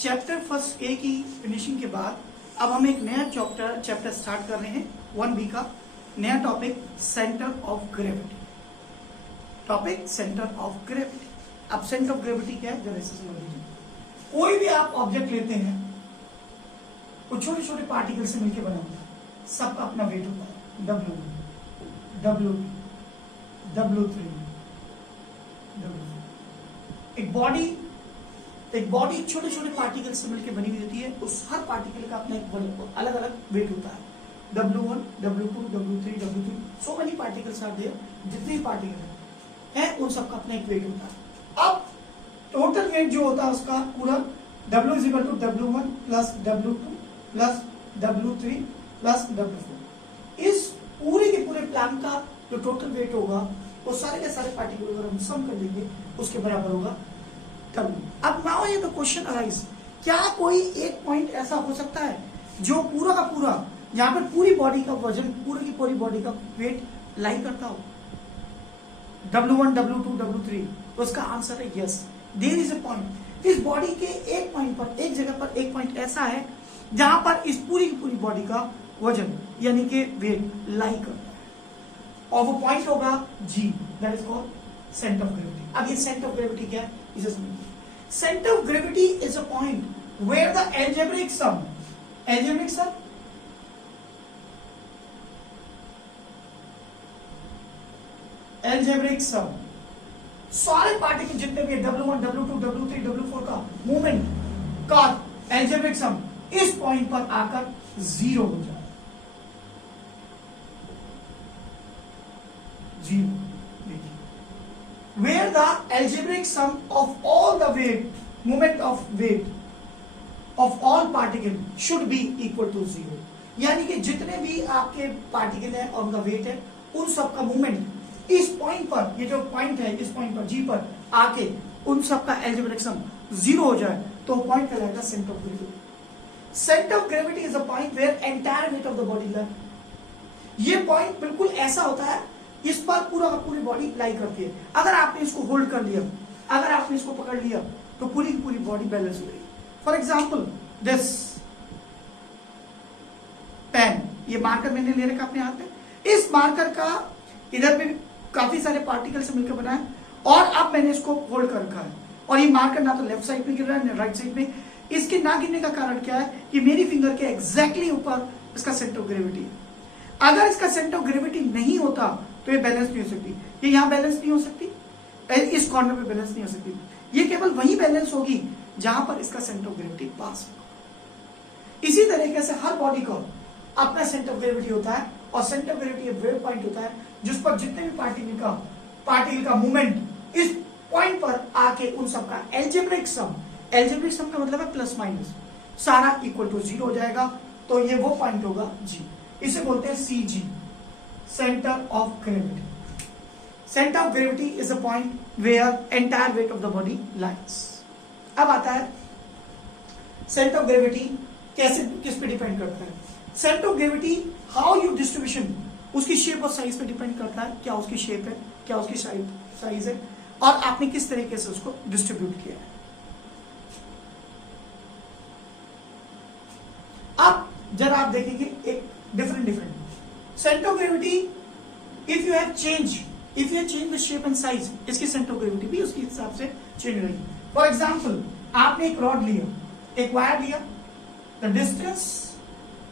Chapter first A की finishing के बाद अब हम एक नया चैप्टर स्टार्ट कर रहे हैं 1B का नया topic centre of gravity. Topic centre of gravity. अब सेंटर ऑफ ग्रेविटी क्या है जरा इसे समझ लीजिए। कोई भी आप ऑब्जेक्ट लेते हैं वो छोटे छोटे पार्टिकल से मिलकर बना होता है, सबका अपना वेट होता है W1, W2, W3, W4। एक बॉडी छोटे छोटे पार्टिकल से मिलकर बनी हुई होती है, उस हर पार्टिकल का अपना एक अलग अलग वेट होता है। W1, W2, W3, W3, so many particles are there. जितने भी पार्टिकल हैं उन सबका अपना एक वेट होता है। अब टोटल वेट जो होता है उसका पूरा W is equal to W1 plus W2 plus W3 plus W4। इस पूरे के पूरे प्लान का जो टोटल वेट होगा वो सारे के सारे पार्टिकल अगर हम सम कर देंगे उसके बराबर होगा W। अब नाउ ये तो क्वेश्चन अराइज, क्या कोई एक पॉइंट ऐसा हो सकता है जो पूरा का पूरा यहाँ पर पूरी बॉडी का वजन, पूरी की पूरी बॉडी का वेट लाई करता हो W1, W2, W3? तो उसका आंसर है yes, there is a point. इस बॉडी के एक पॉइंट पर, एक जगह पर एक पॉइंट ऐसा है जहां पर इस पूरी की पूरी बॉडी का वजन यानी कि वेट लाई करता है और वो पॉइंट होगा G, that is called centre of gravity. अब ये सेंटर ऑफ ग्रेविटी क्या है इसे समझिए। Centre of gravity is a point where the algebraic sum सारे पार्टिकल जितने भी W1, W2, W3, W4 का मूवमेंट का एल्जेब्रिक सम इस पॉइंट पर आकर 0 हो जाए। 0 देखिए, where the algebraic sum of all the moment of weight of all particle should be equal to 0। यानी कि जितने भी आपके पार्टिकल है और उनका वेट है उन सब का मूवमेंट इस पॉइंट पर, ये जो पॉइंट है इस पॉइंट पर G पर आके उन सब का एल्जेब्रिक सम 0 हो जाए तो पॉइंट कहलाएगा centre of gravity. Centre of gravity is a point where entire weight of the body lie. ये पॉइंट बिल्कुल ऐसा होता है इस पर पूरा का पूरी बॉडी लाई करती है। अगर आपने इसको होल्ड कर लिया, अगर आपने इसको पकड़ लिया तो पूरी की पूरी बॉडी बैलेंस हो गई। फॉर एग्जाम्पल दिस पेन, ये मार्कर मैंने ले रखा अपने हाथ में। इस मार्कर का इधर में काफी सारे पार्टिकल से मिलकर बना है और अब मैंने इसको होल्ड कर रखा है और ये मार्कर ना तो लेफ्ट साइड में गिर रहा है ना राइट साइड में। इसके ना गिरने का कारण क्या है कि मेरी फिंगर के एग्जैक्टली ऊपर इसका सेंटर ऑफ ग्रेविटी है। अगर इसका सेंटर ऑफ ग्रेविटी नहीं होता तो ये बैलेंस नहीं हो सकती, ये यहां बैलेंस नहीं हो सकती, इस कॉर्नर पे बैलेंस नहीं हो सकती। ये केवल वही बैलेंस होगी जहां पर इसका सेंटर ऑफ ग्रेविटी पास होगा। इसी तरीके से हर बॉडी को अपना सेंटर ऑफ ग्रेविटी होता है और सेंटर ऑफ ग्रेविटी एक वेव पॉइंट होता है जिस पर जितने भी पार्टिकल का मूवमेंट इस पॉइंट पर आके उन सबका एल्जेब्रिक सम का मतलब है प्लस माइनस, सारा इक्वल टू 0 हो जाएगा। तो ये वो पॉइंट होगा G, इसे बोलते हैं CG, centre of gravity. Centre of gravity is a point where entire weight of the body lies. अब आता है सेंटर ऑफ ग्रेविटी कैसे, किस पे डिपेंड करता है। Centre of gravity how you distribution, उसकी शेप और साइज पे डिपेंड करता है। क्या उसकी शेप है, क्या उसकी साइज है और आपने किस तरीके से उसको डिस्ट्रीब्यूट किया है। अब जरा आप देखेंगे एक different centre of gravity, if you have change the shape and size, इसकी सेंटर ऑफ ग्रेविटी भी उसके हिसाब से चेंज हो जाएगी। फॉर एग्जाम्पल आपने एक रॉड लिया, एक वायर लिया, the distance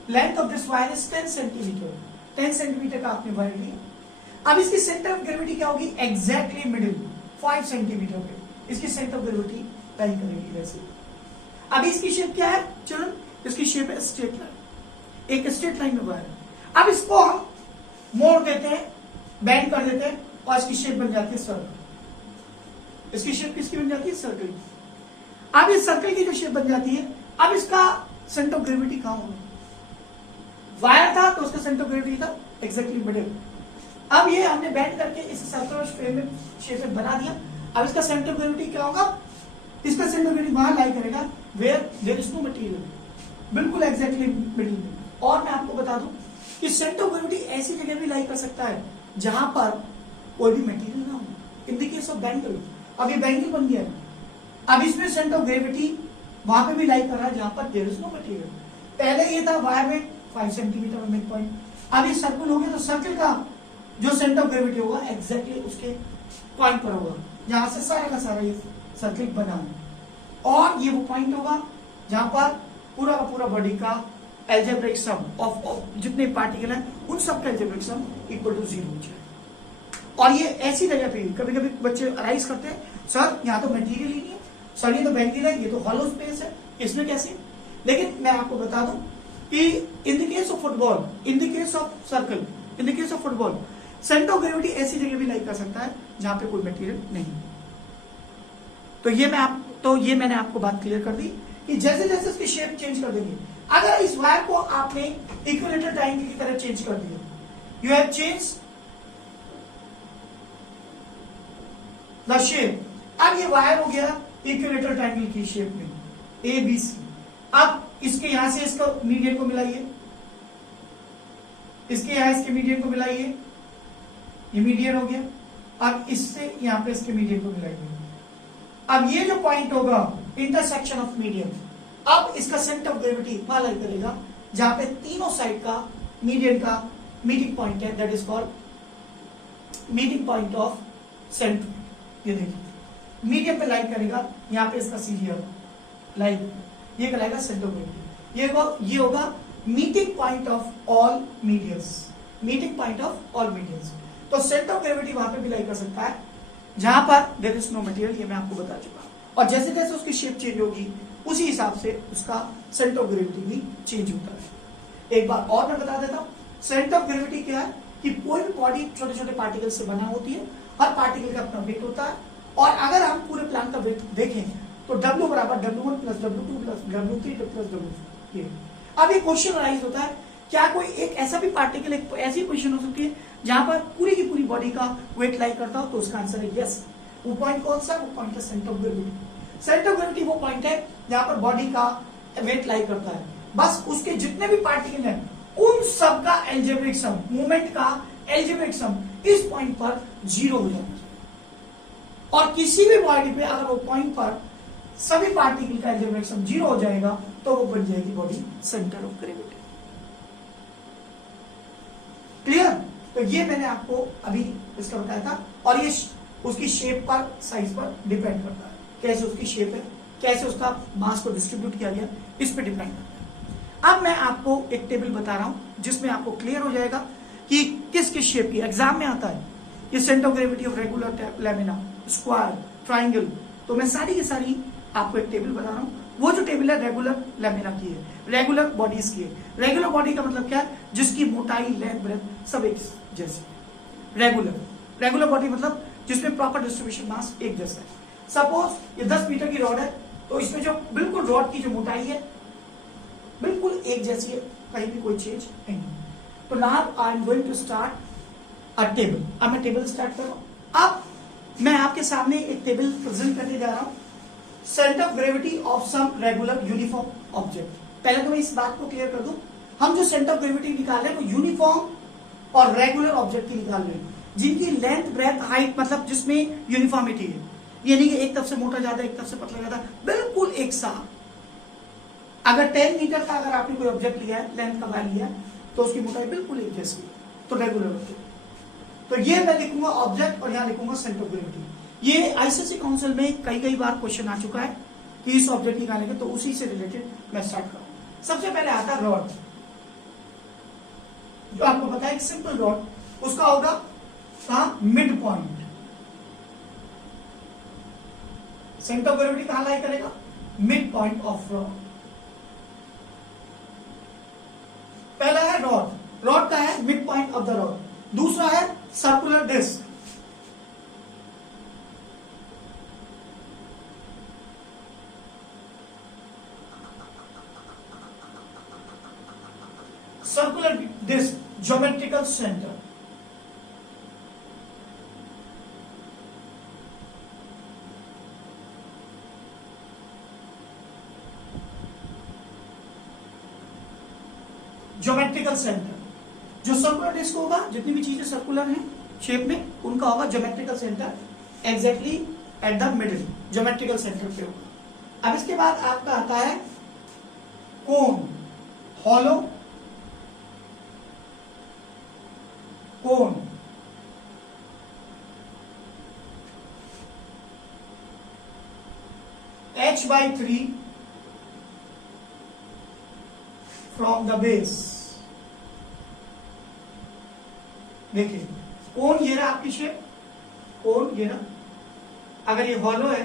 length of this wire is 10 centimetre, 10 centimetre का आपने वायर लिया। अब इसकी सेंटर ऑफ ग्रेविटी क्या होगी, एग्जैक्टली मिडिल 5 सेंटीमीटर पे इसकी सेंटर ऑफ ग्रेविटी लाई करेगी वैसे। अब इसकी शेप क्या है चिल्ड्रन, इसकी शेप है स्ट्रेट लाइन, एक स्ट्रेट लाइन में वायर है। अब इसको हम मोड़ देते हैं, बेंड कर देते हैं और इसकी शेप बन जाती है सर्कल। इसकी शेप किसकी बन जाती है, सर्कल। अब इस सर्कल की जो शेप बन जाती है, अब इसका सेंटर ऑफ ग्रेविटी कहां होगा, वायर था तो उसका सेंटर ऑफ ग्रेविटी था एग्जैक्टली मिडिल। अब ये हमने बेंड करके इस सर्कल शेप में बना दिया। अब इसका सेंटर ऑफ ग्रेविटी क्या होगा, इसका सेंटर ऑफ ग्रेविटी वहां लाई करेगा where there is no material, बिल्कुल एग्जैक्टली मिडिल में। और मैं आपको बता दूं कि सेंटर ऑफ ग्रेविटी ऐसी जगह भी लाई कर सकता है जहां पर कोई भी मटेरियल ना हो। In the case of bangle, अब ये बैंगल बन गया है, अब इसमें सेंटर ऑफ ग्रेविटी वहां पे भी लाई कर रहा है जहां पर देयर इज नो मटेरियल। पहले ये था वायर में 5 सेंटीमीटर में मिड पॉइंट, अब ये सर्कल हो गया तो सर्कल का जो सेंटर ऑफ ग्रेविटी होगा एग्जैक्टली उसके पॉइंट पर होगा जहां से सारा का सारा ये सर्कल बना है, और ये वो पॉइंट होगा जहां पर पूरा का पूरा बॉडी का एल्जेब्रिक सम ऑफ जितने पार्टिकल हैं उन सब का एल्जेब्रिक सम इक्वल टू 0 हो जाए। और ये ऐसी जगह पे कभी कभी बच्चे अराइज करते हैं, सर यहाँ तो मटेरियल ही नहीं है, सर ये तो बैंकिंग है, ये तो हॉलो स्पेस है, इसमें कैसे? लेकिन मैं आपको बता दूं कि in the case of football, in the case of circle, in the case of football, centre of gravity ऐसी जगह भी लाई कर सकता है जहां पे कोई मटेरियल नहीं। तो ये मैंने आपको बात क्लियर कर दी कि जैसे जैसे इसकी शेप चेंज कर देंगे, अगर इस वायर को आपने इक्विलेटरल ट्रायंगल की तरह चेंज कर दिया, you have change the shape. अब ये वायर हो गया इक्विलेटरल ट्रायंगल की शेप में ABC। अब इसके यहां से इसको मीडियन को मिलाइए, इसके यहां इसके मीडियन को मिलाइए, ये मीडियन हो गया। अब इससे यहां पे इसके मीडियन को मिलाइए। अब ये जो पॉइंट होगा इंटरसेक्शन ऑफ मीडियन, अब इसका सेंटर ऑफ ग्रेविटी वहां लाई करेगा जहां पे तीनों साइड का मीडियन का मीटिंग पॉइंट है, that is called meeting point of centre. ये देखिए मीडियम पे लाई करेगा, यहां पे इसका सीरियल लाइन ये कहलाएगा सेंटर ऑफ ग्रेविटी। ये होगा meeting point of all medians, meeting point of all medians. तो सेंटर ऑफ ग्रेविटी वहां पे भी लाई कर सकता है जहां पर देयर इज नो मटेरियल, ये मैं आपको बता चुका हूं। और जैसे जैसे उसकी शेप चेंज होगी उसी हिसाब से उसका सेंटर ऑफ ग्रेविटी भी चेंज होता है। एक बार और मैं बता देता हूं, सेंटर ऑफ ग्रेविटी क्या है कि कोई भी बॉडी छोटे छोटे पार्टिकल से बना होती है, हर पार्टिकल का अपना वेट होता है, और अगर हम पूरे प्लान का वेट देखें तो W बराबर W1 plus W2 plus W3 plus W4। अब ये क्वेश्चन अराइज होता है, क्या कोई एक ऐसा भी पार्टिकल, एक ऐसी पोजीशन हो सकती है जहां पर पूरी की पूरी बॉडी का वेट लाई करता हो? तो उसका आंसर है यस। वो पॉइंट कौन सा? वो पॉइंट है centre of gravity. Centre of gravity वो पॉइंट है जहां पर बॉडी का वेट लाई करता है, बस उसके जितने भी पार्टिकल हैं उन सब का एल्जेब्रिक सम, मूवमेंट का एल्जेब्रिक सम इस पॉइंट पर 0 हो जाना चाहिए। और किसी भी बॉडी पे अगर वो पॉइंट पर सभी पार्टिकल का एल्जेब्रिक सम 0 हो जाएगा तो वो बन जाएगी body centre of gravity. Clear? तो ये मैंने आपको अभी इसका बताया था, और ये उसकी शेप पर, साइज पर डिपेंड करता है, कैसे उसकी शेप है, कैसे उसका मास को डिस्ट्रीब्यूट किया गया, इस पे डिपेंड करता है। अब मैं आपको एक टेबल बता रहा हूं जिसमें आपको क्लियर हो जाएगा कि किस किस शेप की एग्जाम में आता है। ये centre of gravity of regular lamina, square, triangle, तो मैं सारी की सारी आपको एक टेबल बता रहा हूं। वो जो टेबल है रेगुलर लैमिना की है, रेगुलर बॉडीज की है। रेगुलर बॉडी का मतलब क्या है? जिसकी मोटाई, लेंथ, ब्रेथ सब एक जैसे। रेगुलर बॉडी मतलब जिसमें प्रॉपर डिस्ट्रीब्यूशन मास एक जैसा है। सपोज ये 10 मीटर की रॉड है, तो इसमें जो बिल्कुल रॉड की जो मोटाई है बिल्कुल एक जैसी है, कहीं भी कोई चेंज नहीं। तो now I am going to start a table. अब मैं टेबल स्टार्ट कर रहा हूं। अब मैं आपके सामने एक टेबल प्रेजेंट करने जा रहा हूं, centre of gravity of some regular uniform object. पहले तो मैं इस बात को क्लियर कर दूं, हम जो सेंटर ऑफ ग्रेविटी निकाल रहे हैं वो यूनिफॉर्म और रेगुलर ऑब्जेक्ट की निकाल रहे हैं, जिनकी लेंथ, ब्रेथ, हाइट मतलब जिसमें यूनिफॉर्मिटी है। ये नहीं कि एक तरफ से मोटा ज्यादा, एक तरफ से पतला ज्यादा, बिल्कुल एक सा। अगर 10 मीटर का अगर आपने कोई ऑब्जेक्ट लिया है, लेंथ का वैल्यू लिया है, तो उसकी मोटाई बिल्कुल एक जैसी है, तो रेगुलर ऑब्जेक्ट। तो ये मैं लिखूंगा ऑब्जेक्ट और यहां लिखूंगा सेंटर ऑफ ग्रेविटी। ये आईसीएसई काउंसिल में कई बार क्वेश्चन आ चुका है कि इस ऑब्जेक्ट निकालेंगे, तो उसी से रिलेटेड मैं स्टार्ट करूंगा। सबसे पहले आता है रॉड, जो आपको पता है एक सिंपल रॉड, उसका होगा mid point. Centre of gravity कहां लाई करेगा? Mid point of rod. पहला है रॉड, रॉड का है mid point of the rod. दूसरा है circular disc, circular disc, geometrical centre. Geometrical centre, जो सर्कुलर डिस्क होगा, जितनी भी चीजें सर्कुलर हैं शेप में, उनका होगा geometrical centre exactly at the middle, geometrical centre पे होगा। अब इसके बाद आपका आता है cone, hollow cone, h/3 from the base. देखिए कोन ये रहा आपकी शेप, कोन ये रहा, अगर ये हॉलो है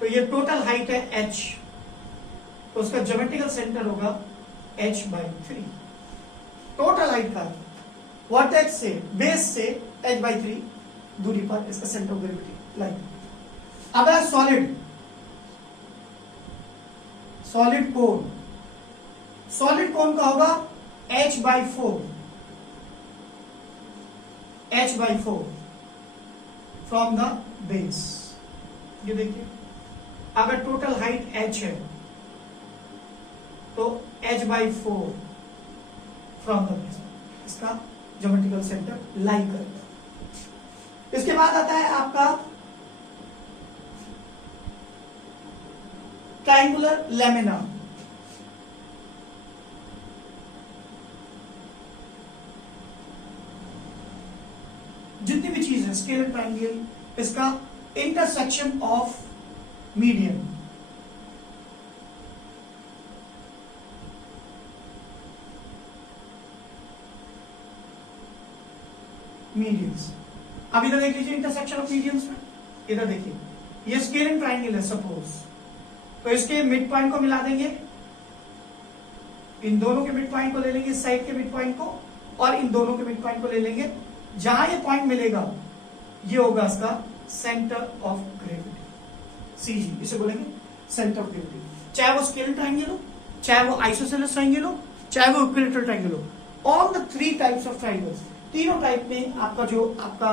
तो ये टोटल हाइट है h, तो उसका ज्योमेट्रिकल सेंटर होगा h/3 टोटल हाइट का। वर्टेक्स से, बेस से h/3 दूरी पर इसका सेंटर ऑफ ग्रेविटी लाइन। अब है सॉलिड, सॉलिड कोन, सॉलिड कोन का होगा h/4 फ्रॉम द बेस। ये देखिए अगर टोटल हाइट h है तो h/4 फ्रॉम द बेस इसका ज्योमेट्रिकल सेंटर लाई करेगा। इसके बाद आता है आपका ट्रायंगुलर लैमिना। जितनी भी चीज है स्केलर ट्रायंगल, इसका इंटरसेक्शन ऑफ मीडियन, मीडियंस। अब इधर देख लीजिए इंटरसेक्शन ऑफ मीडियंस में, इधर देखिए ये स्केलिंग ट्रायंगल है सपोज, तो इसके मिड पॉइंट को मिला देंगे, इन दोनों के मिड पॉइंट को ले लेंगे, साइड के मिड पॉइंट को, और इन दोनों के मिड पॉइंट को ले लेंगे। जहां ये पॉइंट मिलेगा ये होगा इसका सेंटर ऑफ ग्रेविटी, सीजी इसे बोलेंगे सेंटर ऑफ ग्रेविटी। चाहे वो स्केलिंग ट्रायंगल हो, चाहे वो आइसोसेलेस ट्रायंगल हो, चाहे वो इक्विलैटरल ट्रायंगल हो, all the three types of triangles, तीनों टाइप में आपका जो आपका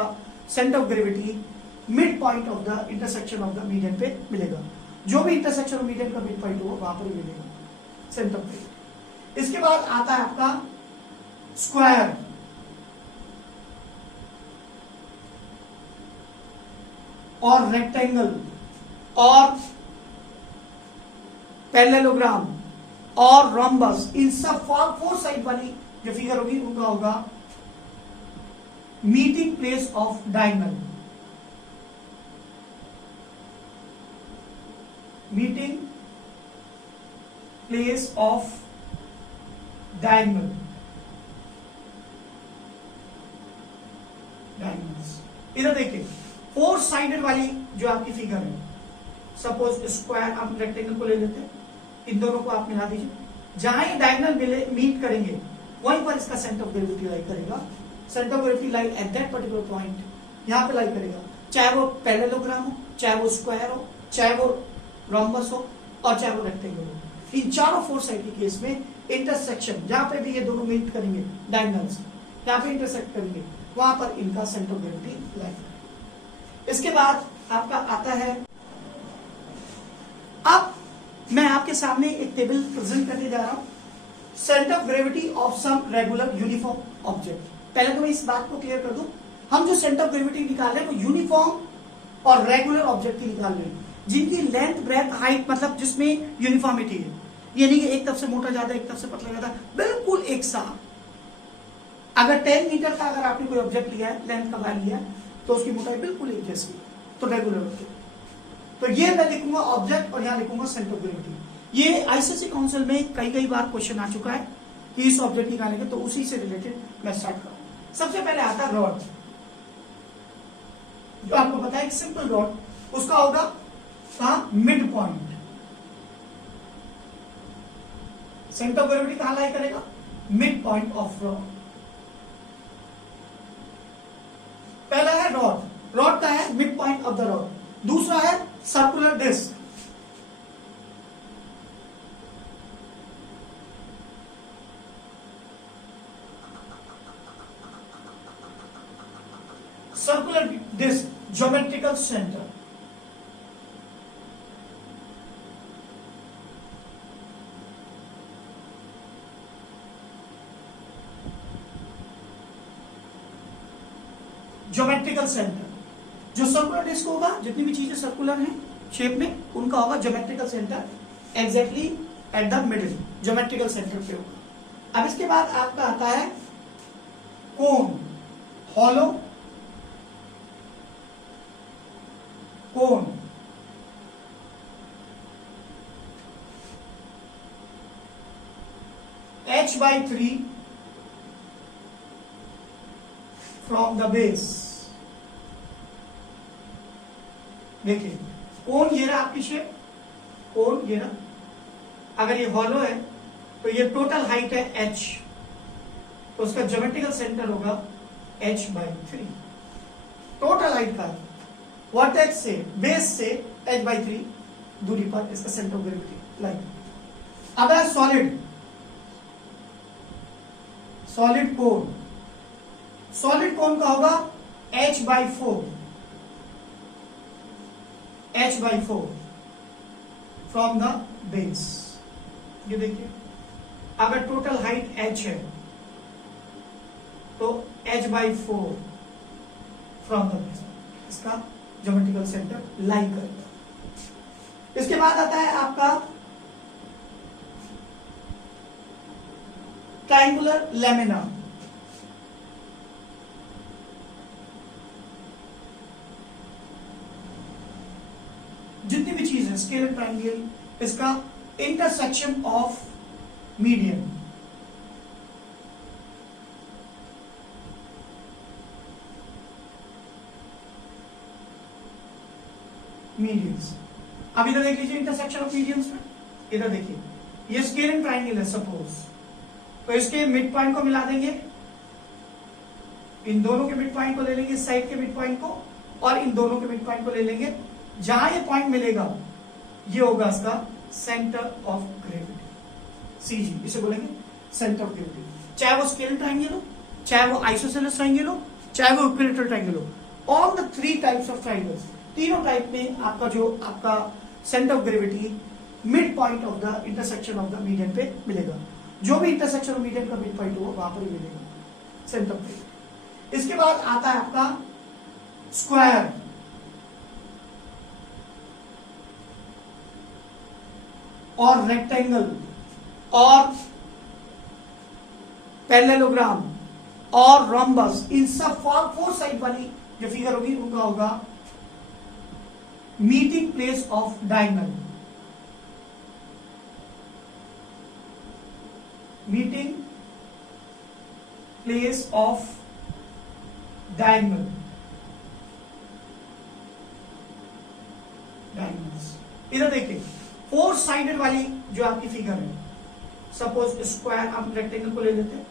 centre of gravity mid point of the intersection of the median पे मिलेगा। जो भी इंटरसेक्शन ऑफ मीडियन का मिड पॉइंट होगा वहां पर मिलेगा सेंटर ऑफ ग्रेविटी। इसके बाद आता है आपका स्क्वायर, और रेक्टेंगल, और पैरेललोग्राम, और रोम्बस। इन सब फोर साइड वाली जो फिगर होगी उनका होगा meeting place of diagonal, meeting place of diagonal, diagonals. इधर देखिए फोर साइडेड वाली जो आपकी फिगर है, सपोज स्क्वायर, आप रेक्टेंगल को ले लेते हैं, इन दोनों को आप मिला दीजिए, जहां ये डायगोनल मीट करेंगे वहीं पर इसका सेंटर ऑफ ग्रेविटी लाई करेगा। Centre of gravity lie at that particular point, यहां पे लाई करेगा, चाहे वो पैरेललोग्राम हो, चाहे वो स्क्वायर हो, चाहे वो रोम्बस हो, और चाहे वो रेक्टेंगल हो। इन चारों फोर साइड के केस में इंटरसेक्शन, जहां पे भी ये दोनों मीट करेंगे डायगोनल्स, जहां पे इंटरसेक्ट करेंगे वहां पर इनका सेंटर ऑफ ग्रेविटी लाई करेगा। इसके बाद आपका आता है, अब मैं आपके सामने एक टेबल प्रेजेंट करने जा रहा हूं, centre of gravity of some regular uniform object. पहले तो मैं इस बात को क्लियर कर दूं, हम जो सेंटर ऑफ ग्रेविटी निकाल रहे हैं वो यूनिफॉर्म और रेगुलर ऑब्जेक्ट की निकाल रहे हैं, जिनकी लेंथ, ब्रेथ, हाइट, मतलब जिसमें यूनिफॉर्मिटी है। ये नहीं कि एक तरफ से मोटा ज्यादा, एक तरफ से पतला ज्यादा, बिल्कुल एक साथ। अगर 10 मीटर का अगर आपने कोई ऑब्जेक्ट लिया है, लेंथ का वैल्यू लिया है, तो उसकी मोटाई बिल्कुल एक जैसी, तो रेगुलर ऑब्जेक्ट। तो ये मैं लिखूंगा ऑब्जेक्ट और यहां लिखूंगा सेंटर ऑफ ग्रेविटी। ये आईसीएसई काउंसिल में कई बार क्वेश्चन आ चुका है कि इस ऑब्जेक्ट निकालेंगे, तो उसी से रिलेटेड मैं स्टार्ट करूंगा। सबसे पहले आता है रॉड, जो आपको पता है एक सिंपल रॉड, उसका होगा कहां, mid point. Centre of gravity कहां लाई करेगा, मिड पॉइंट ऑफ रॉड। पहला है रॉड, रॉड का है mid point of the rod. दूसरा है circular disc, circular disc, geometrical centre. Geometrical centre, जो सर्कुलर डिस्क होगा, जितनी भी चीजें सर्कुलर हैं, शेप में, उनका होगा geometrical centre exactly at the middle, geometrical centre पे होगा। अब इसके बाद आपका आता है cone, hollow cone, h/3 from the base. देखिए कोन ये रहा आपकी शेप, कोन ये रहा। अगर ये हॉलो है तो ये टोटल हाइट है h, तो उसका ज्योमेट्रिकल सेंटर होगा h/3, टोटल हाइट का। वर्टेक्स से, बेस से h/3 दूरी पर इसका सेंटर ऑफ ग्रेविटी लाइन। अब है सॉलिड, सॉलिड कोन, सॉलिड कोन का होगा h/4, h/4 from the base. ये देखिए अगर टोटल हाइट h है तो h/4 फ्रॉम द बेस इसका ज्योमेट्रिकल सेंटर लाई करेगा। इसके बाद आता है आपका ट्रायंगुलर लैमिना। जितनी भी चीज है स्केल ट्रायंगल, इसका इंटरसेक्शन ऑफ मीडियन, मीडियंस। अब इधर देख लीजिए इंटरसेक्शन ऑफ मीडियंस में, इधर देखिए ये स्केल ट्रायंगल है सपोज, तो इसके मिड पॉइंट को मिला देंगे, इन दोनों के मिड पॉइंट को ले लेंगे, साइड के मिड पॉइंट को, और इन दोनों के मिड पॉइंट को ले लेंगे। जहां ये पॉइंट मिलेगा ये होगा इसका सेंटर ऑफ ग्रेविटी, सीजी, इसे बोलेंगे सेंटर ऑफ ग्रेविटी। चाहे वो स्केल ट्रायंगल हो, चाहे वो आइसोसेलेस ट्रायंगल हो, चाहे वो इक्विलेटरल ट्रायंगल हो, all the 3 types of triangles, तीनों टाइप में आपका जो आपका centre of gravity mid point of the intersection of the median पे मिलेगा। जो भी इंटरसेक्शन ऑफ मीडियन का मिड पॉइंट होगा वहां पर ही मिलेगा सेंटर ऑफ ग्रेविटी। इसके बाद आता है आपका स्क्वायर, और रेक्टेंगल, और पैरेललोग्राम, और रोम्बस, इन सब 4 साइड वाली जो फिगर होगी उनका होगा meeting place of diagonal, meeting place of diagonal, diagonals. इधर देखिए 4 साइडेड वाली जो आपकी फिगर है, सपोज स्क्वायर, हम रेक्टेंगल को ले लेते हैं,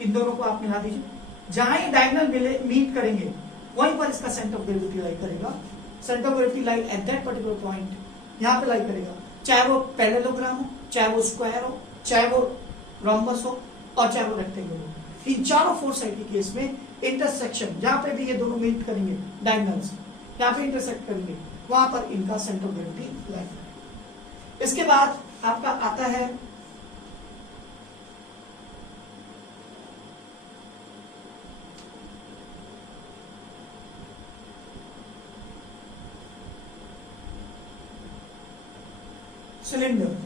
इन दोनों को आप मिला दीजिए, जहां ये डायगोनल मिले मीट करेंगे वहीं पर इसका सेंटर ऑफ ग्रेविटी लाई करेगा। Centre of gravity lie at that particular point यहां पे लाई करेगा, चाहे वो पैरेललोग्राम हो, चाहे वो स्क्वायर हो, चाहे वो रोम्बस हो, और चाहे वो रेक्टेंगल हो। इन चारों 4 साइड के केस में इंटरसेक्शन, जहां पे भी ये दोनों मीट करेंगे डायगोनल्स, यहां पे इंटरसेक्ट करेंगे, वहां पर इनका सेंटर ऑफ ग्रेविटी लाई करेगा। इसके बाद आपका आता है सिलेंडर।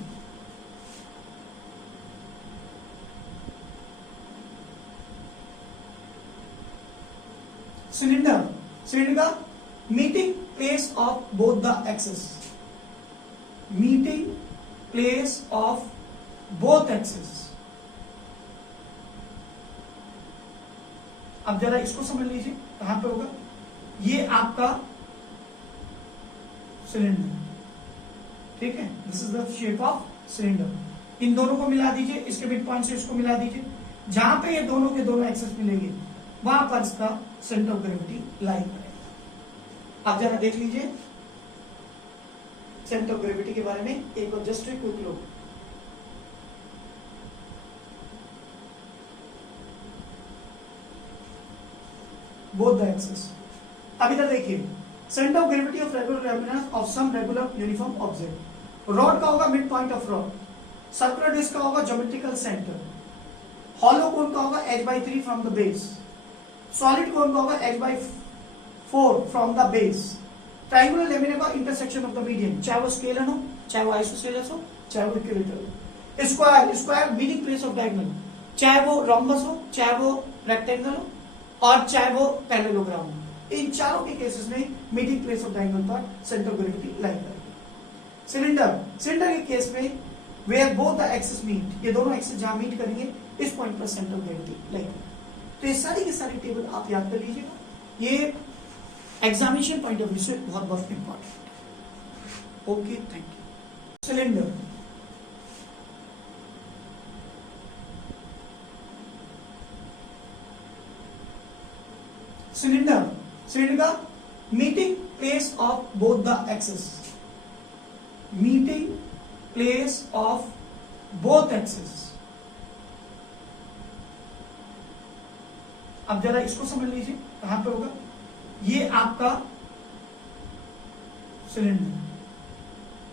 सिलेंडर, सिलेंडर का meeting place of both the axes, meeting place of both axes. अब जरा इसको समझ लीजिए कहां पे होगा, ये आपका सिलेंडर, ठीक है, this is the shape of cylinder. इन दोनों को मिला दीजिए, इसके मिड पॉइंट से इसको मिला दीजिए, जहां पे ये दोनों के दोनों एक्सेस मिलेंगे वहां पर इसका सेंटर ऑफ ग्रेविटी लाई करेगा। आप जरा देख लीजिए सेंटर ऑफ ग्रेविटी के बारे में एक और just quick look. Both the axes. अब इधर देखिए centre of gravity of regular lamina of some regular uniform object. Rod का होगा mid point of rod, circular disc का होगा ज्योमेट्रिकल सेंटर, हॉलो कोन का होगा h/3 from the base, solid cone का होगा h/4 from the base, triangular lamina का intersection of the median, चाहे वो स्केलर हो, चाहे वो आइसोसेलेस हो, चाहे वो इक्विलेटरल हो। Square, square meeting place of diagonal, चाहे वो रोम्बस हो, चाहे वो रेक्टेंगल हो, और चाहे वो पैरेललोग्राम हो। इन चारों के केसेस में मीटिंग प्लेस ऑफ डायगोनल पर सेंटर ऑफ ग्रेविटी लाई करेगी। सिलेंडर, सिलेंडर के केस में where both the axis meet, ये दोनों एक्सिस जहां मीट करेंगे इस पॉइंट पर सेंटर ऑफ ग्रेविटी लाई करेगी। तो ये सारी की सारी टेबल आप याद कर लीजिएगा, ये एग्जामिनेशन पॉइंट ऑफ व्यू से बहुत बहुत important. Okay, thank you. Cylinder, cylinder, cylinder का meeting place of both the axis, meeting place of both axis. अब जरा इसको समझ लीजिए, कहां पे होगा ये आपका सिलेंडर,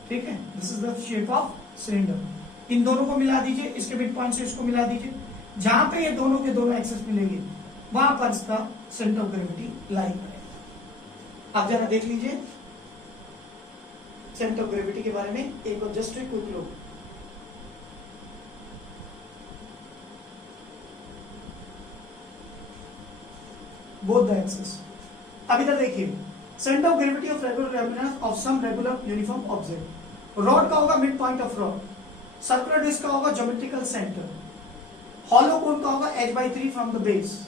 ठीक है, this is the shape of cylinder. इन दोनों को मिला दीजिए, इसके मिड पॉइंट से इसको मिला दीजिए, जहां पे ये दोनों के दोनों एक्सेस मिलेंगे वहां पर इसका सेंटर ऑफ ग्रेविटी लाई करेगा। आप जरा देख लीजिए सेंटर ऑफ ग्रेविटी के बारे में एक और just quick look. Both the axes, अब इधर देखिए centre of gravity of regular lamina of some regular uniform object. Rod का होगा mid point of rod, circular disc का होगा ज्योमेट्रिकल सेंटर, हॉलो कोन का होगा h/3 from the base,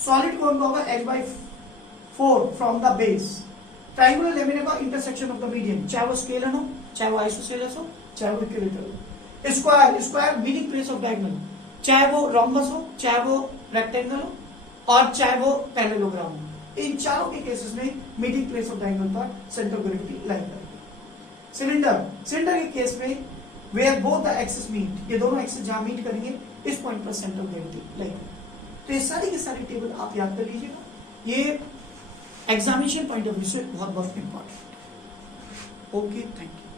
solid cone का होगा h/4 from the base. Triangular lamina का intersection of the median, चाहे वो स्केलर हो, चाहे वो आइसोसेलेस हो, चाहे वो इक्विलेटरल हो। Square, square meeting place of diagonal, चाहे वो रोम्बस हो, चाहे वो रेक्टेंगल हो, और चाहे वो पैरेललोग्राम हो। इन चारों के केसेस में मीटिंग प्लेस ऑफ डायगोनल पर सेंटर ऑफ ग्रेविटी लाई करेगी। सिलेंडर, सिलेंडर के केस में where both the axis meet, ये दोनों एक्सिस जहां मीट करेंगे इस पॉइंट पर सेंटर ऑफ ग्रेविटी लाई करेगी। तो ये सारी की सारी टेबल आप याद कर लीजिएगा, ये एग्जामिनेशन पॉइंट ऑफ व्यू से बहुत बहुत इंपॉर्टेंट। Okay, thank you.